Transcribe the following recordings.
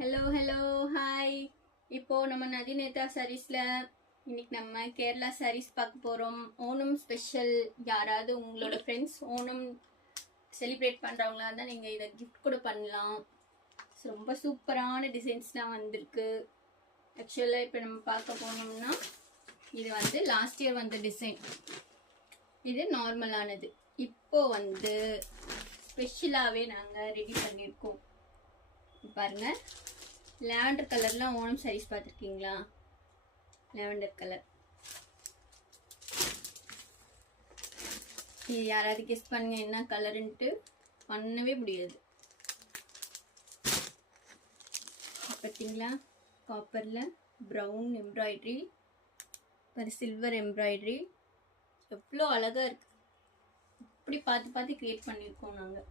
Hello hello hi. இப்போ நம்ம நதிநேதா சாரீஸ்ல இன்னைக்கு நம்ம கேரளா சாரீஸ் பார்க்க போறோம். ஓணம் ஸ்பெஷல். யாராவது உங்களோட ஃப்ரெண்ட்ஸ் ஓணம் செலிப்ரேட் பண்றவங்களா இருந்தால் நீங்க இதை கிஃப்ட் கூட பண்ணலாம். ரொம்ப சூப்பரான டிசைன்ஸ்லாம் வந்திருக்கு. ஆக்சுவலாக இப்போ நம்ம பார்க்க போனோம்னா இது வந்து லாஸ்ட் இயர் வந்த டிசைன். இது நார்மலானது. இப்போ வந்து ஸ்பெஷலாகவே நாங்கள் ரெடி பண்ணியிருக்கோம். பாருங்க, லாவெண்டர் கலர்லாம் ஓணம் சாரீஸ் பார்த்துருக்கீங்களா? Lavender colour. இது யாராவது கெஸ் பண்ணுங்க என்ன கலருன்ட்டு. பண்ணவே முடியாது. பார்த்தீங்களா? காப்பரில் ப்ரௌன் எம்ப்ராய்டரி, ஒரு சில்வர் எம்ப்ராய்டரி. எவ்வளோ அழகாக இருக்கு. இப்படி பார்த்து பார்த்து கிரியேட் பண்ணியிருக்கோம் நாங்கள்.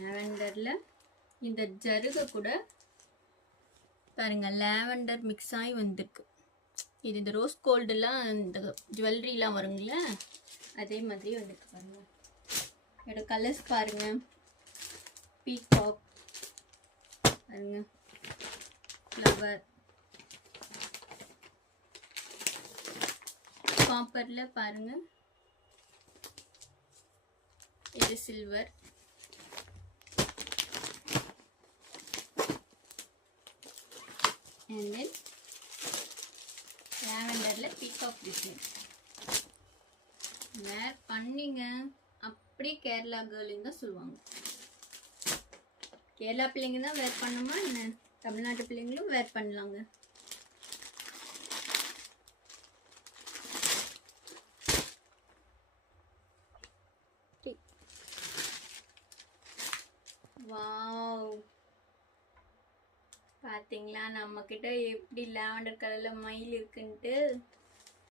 லாவெண்டர்ல இந்த ஜருகை கூட பாருங்க, லாவெண்டர் மிக்ஸ் ஆகி வந்திருக்கு. இது இந்த ரோஸ் கோல்டுலாம் இந்த ஜுவல்லரிலாம் வருங்கள, அதே மாதிரி வந்துருக்கு. பாருங்க, இதோட கலர்ஸ் பாருங்க. பீகாக் பாருங்க, ஃப்ளவர், காப்பர்ல பாருங்க, இது சில்வர், and then லாவெண்டர்ல பீகாக் டிசைன். வேர் பண்ணிங்க அப்படி கேரளா கேர்ள்னு தான் சொல்லுவாங்க. கேரளா பிள்ளைங்க தான் வேர் பண்ணுமா என்ன? தமிழ்நாட்டு பிள்ளைங்களும் வேர் பண்ணலாங்க. வாவ், பார்த்தீங்களா நம்ம கிட்ட எப்படி லாவெண்டர் கலர்ல மயில் இருக்குன்ட்டு.